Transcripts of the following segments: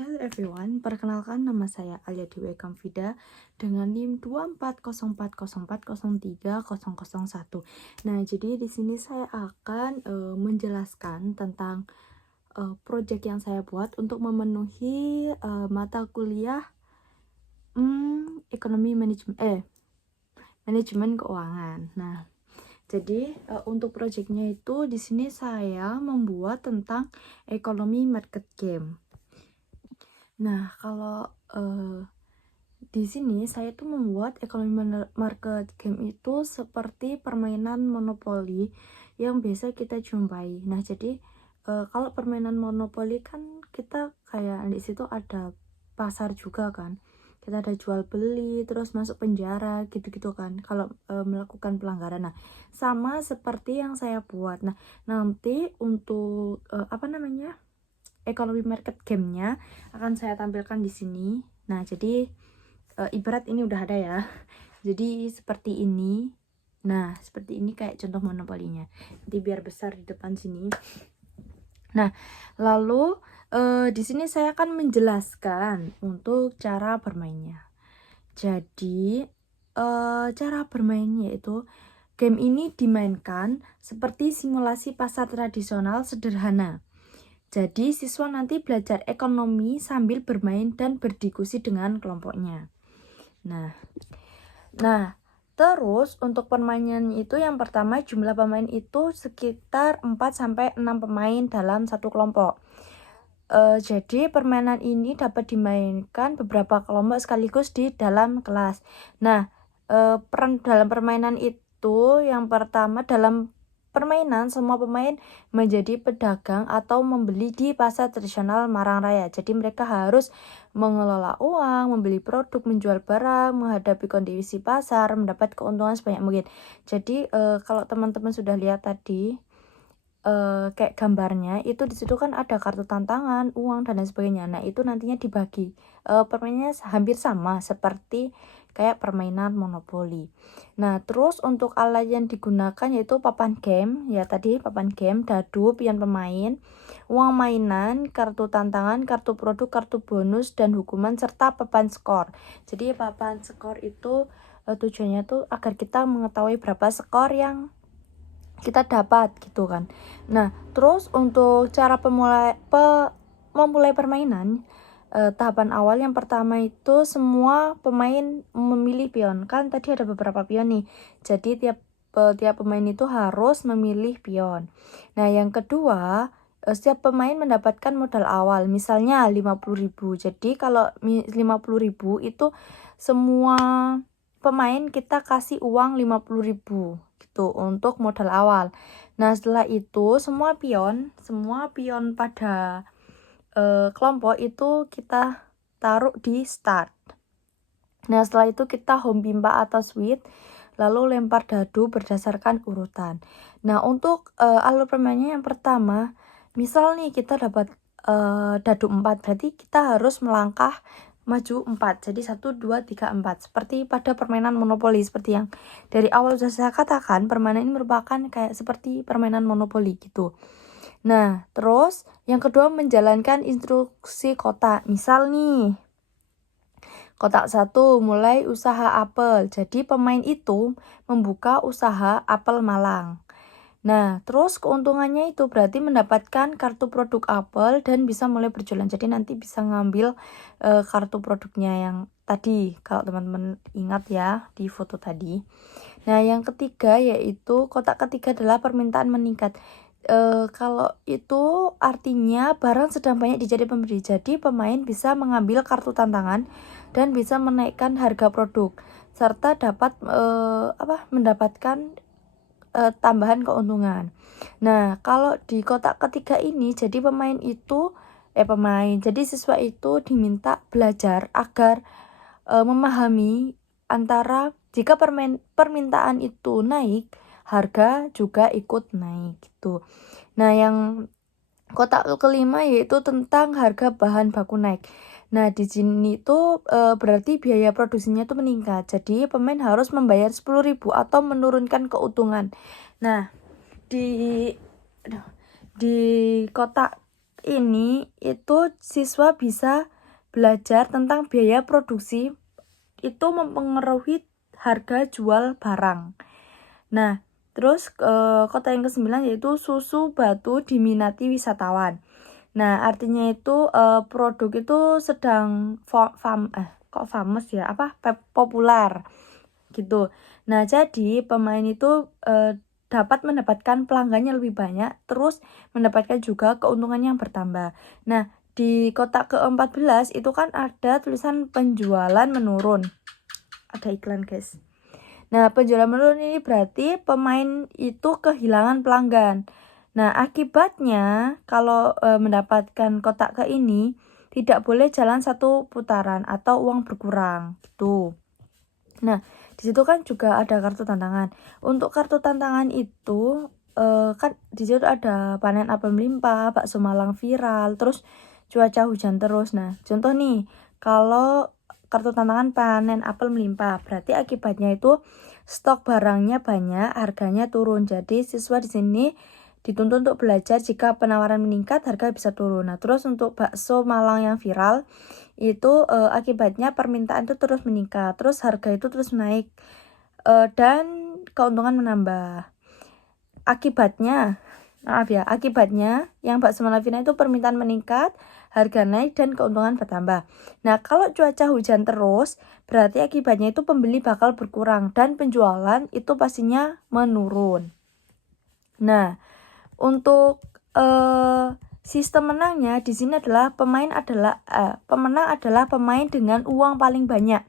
Hello everyone, perkenalkan nama saya Alia Dewi Kamfida dengan NIM 24040403001. Nah, jadi di sini saya akan menjelaskan tentang proyek yang saya buat untuk memenuhi mata kuliah ekonomi manajemen keuangan. Nah, jadi untuk proyeknya itu di sini saya membuat tentang ekonomi market game. Nah, kalau di sini saya tuh membuat ekonomi market game itu seperti permainan monopoli yang biasa kita jumpai. Nah, jadi kalau permainan monopoli kan kita kayak di situ ada pasar juga kan. Kita ada jual beli, terus masuk penjara gitu-gitu kan. Kalau melakukan pelanggaran. Nah, sama seperti yang saya buat. Nah, nanti untuk ekonomi market game-nya akan saya tampilkan di sini. Nah, jadi ibarat ini udah ada ya. Jadi seperti ini. Nah, seperti ini kayak contoh monopolinya. Nanti biar besar di depan sini. Nah, lalu di sini saya akan menjelaskan untuk cara bermainnya. Jadi cara bermainnya itu game ini dimainkan seperti simulasi pasar tradisional sederhana. Jadi, siswa nanti belajar ekonomi sambil bermain dan berdiskusi dengan kelompoknya. Nah, terus untuk permainan itu yang pertama jumlah pemain itu sekitar 4-6 pemain dalam satu kelompok. Jadi permainan ini dapat dimainkan beberapa kelompok sekaligus di dalam kelas. Nah, peran dalam permainan itu yang pertama dalam permainan semua pemain menjadi pedagang atau membeli di pasar tradisional Marang Raya. Jadi mereka harus mengelola uang, membeli produk, menjual barang, menghadapi kondisi pasar, mendapat keuntungan sebanyak mungkin. Jadi kalau teman-teman sudah lihat tadi kayak gambarnya itu di situ kan ada kartu tantangan, uang dan lain sebagainya. Nah, itu nantinya dibagi. Permainannya hampir sama seperti kayak permainan monopoli. Nah, terus untuk alat yang digunakan yaitu papan game, ya tadi papan game, dadu, pion pemain, uang mainan, kartu tantangan, kartu produk, kartu bonus dan hukuman serta papan skor. Jadi papan skor itu tujuannya tuh agar kita mengetahui berapa skor yang kita dapat gitu kan. Nah, terus untuk cara memulai permainan tahapan awal yang pertama itu semua pemain memilih pion. Kan tadi ada beberapa pion nih. Jadi tiap pemain itu harus memilih pion. Nah, yang kedua, setiap pemain mendapatkan modal awal, misalnya 50.000. Jadi kalau 50.000 itu semua pemain kita kasih uang 50.000 gitu untuk modal awal. Nah, setelah itu semua pion pada kelompok itu kita taruh di start. Nah, setelah itu kita home pimpa atau switch, lalu lempar dadu berdasarkan urutan. Nah, untuk alur permainnya yang pertama, misal nih kita dapat dadu 4, berarti kita harus melangkah maju 4. Jadi 1, 2, 3, 4. Seperti pada permainan monopoli, seperti yang dari awal sudah saya katakan, permainan ini merupakan kayak seperti permainan monopoli gitu. Nah, terus yang kedua menjalankan instruksi kotak. Misal nih, kotak 1 mulai usaha apel. Jadi pemain itu membuka usaha apel Malang. Nah, terus keuntungannya itu berarti mendapatkan kartu produk apel dan bisa mulai berjualan. Jadi nanti bisa ngambil kartu produknya yang tadi, kalau teman-teman ingat ya di foto tadi. Nah, yang ketiga yaitu kotak ketiga adalah permintaan meningkat. Kalau itu artinya barang sedang banyak dicari pembeli. Jadi pemain bisa mengambil kartu tantangan dan bisa menaikkan harga produk serta dapat mendapatkan tambahan keuntungan. Nah, kalau di kotak ketiga ini jadi jadi siswa itu diminta belajar agar memahami antara jika permintaan itu naik, harga juga ikut naik gitu. Nah, yang kotak kelima yaitu tentang harga bahan baku naik. Nah, di sini tuh berarti biaya produksinya tuh meningkat. Jadi pemain harus membayar 10.000 atau menurunkan keuntungan. Nah, di kotak ini itu siswa bisa belajar tentang biaya produksi itu mempengaruhi harga jual barang. Nah, terus kota yang ke-9 yaitu susu batu diminati wisatawan. Nah, artinya itu produk itu sedang famous ya, populer gitu. Nah, jadi pemain itu dapat mendapatkan pelanggannya lebih banyak, terus mendapatkan juga keuntungan yang bertambah. Nah, di kotak ke-14 itu kan ada tulisan penjualan menurun. Ada iklan, guys. Nah, penjualan menurun ini berarti pemain itu kehilangan pelanggan. Nah, akibatnya kalau mendapatkan kotak ke ini tidak boleh jalan satu putaran atau uang berkurang gitu. Nah, di situ kan juga ada kartu tantangan. Untuk kartu tantangan itu kan di situ ada panen apel melimpah, bakso Malang viral, terus cuaca hujan terus. Nah, contoh nih, kalau kartu tantangan panen apel melimpah, berarti akibatnya itu stok barangnya banyak, harganya turun. Jadi siswa di sini dituntut untuk belajar jika penawaran meningkat, harga bisa turun. Nah, terus untuk bakso Malang yang viral itu akibatnya permintaan itu terus meningkat, terus harga itu terus naik dan keuntungan menambah. Akibatnya yang bakso Malang viral itu permintaan meningkat, harga naik dan keuntungan bertambah. Nah, kalau cuaca hujan terus, berarti akibatnya itu pembeli bakal berkurang dan penjualan itu pastinya menurun. Nah, untuk sistem menangnya di sini adalah pemenang adalah pemain dengan uang paling banyak.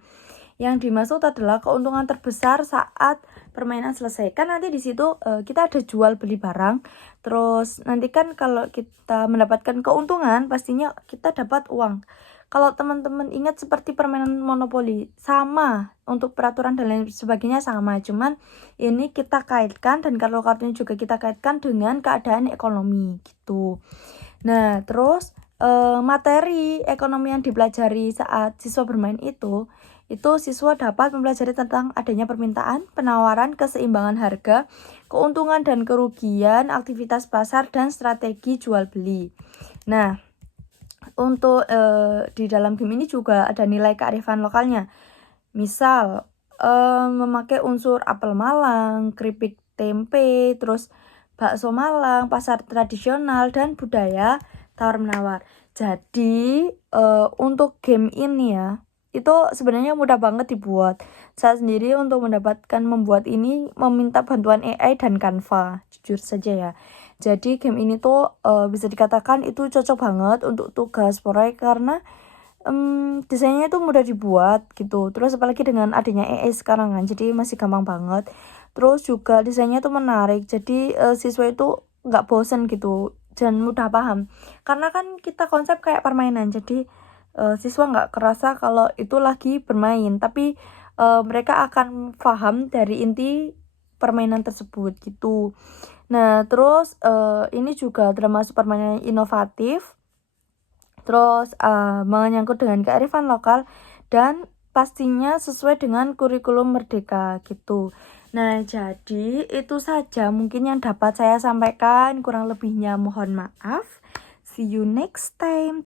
Yang dimaksud adalah keuntungan terbesar saat permainan selesai. Kan nanti di situ kita ada jual beli barang. Terus nanti kan kalau kita mendapatkan keuntungan pastinya kita dapat uang. Kalau teman-teman ingat seperti permainan monopoli, sama untuk peraturan dan lain sebagainya sama, cuman ini kita kaitkan dan kalau kartunya juga kita kaitkan dengan keadaan ekonomi gitu. Nah, terus materi ekonomi yang dipelajari saat siswa bermain itu siswa dapat mempelajari tentang adanya permintaan, penawaran, keseimbangan harga, keuntungan dan kerugian, aktivitas pasar, dan strategi jual beli. Nah, untuk di dalam game ini juga ada nilai kearifan lokalnya. Misal memakai unsur apel Malang, keripik tempe, terus bakso Malang, pasar tradisional, dan budaya tawar-menawar. Jadi untuk game ini ya, itu sebenarnya mudah banget dibuat. Saya sendiri untuk membuat ini meminta bantuan AI dan Canva, jujur saja ya. Jadi game ini tuh bisa dikatakan itu cocok banget untuk tugas proyek karena desainnya itu mudah dibuat gitu. Terus apalagi dengan adanya AI sekarang kan, jadi masih gampang banget. Terus juga desainnya tuh menarik, jadi siswa itu nggak bosen gitu dan mudah paham. Karena kan kita konsep kayak permainan, jadi siswa nggak kerasa kalau itu lagi bermain, tapi mereka akan paham dari inti permainan tersebut gitu. Nah, terus ini juga termasuk permainan inovatif, terus menyangkut dengan kearifan lokal dan pastinya sesuai dengan kurikulum merdeka gitu. Nah, jadi itu saja mungkin yang dapat saya sampaikan, kurang lebihnya mohon maaf. See you next time.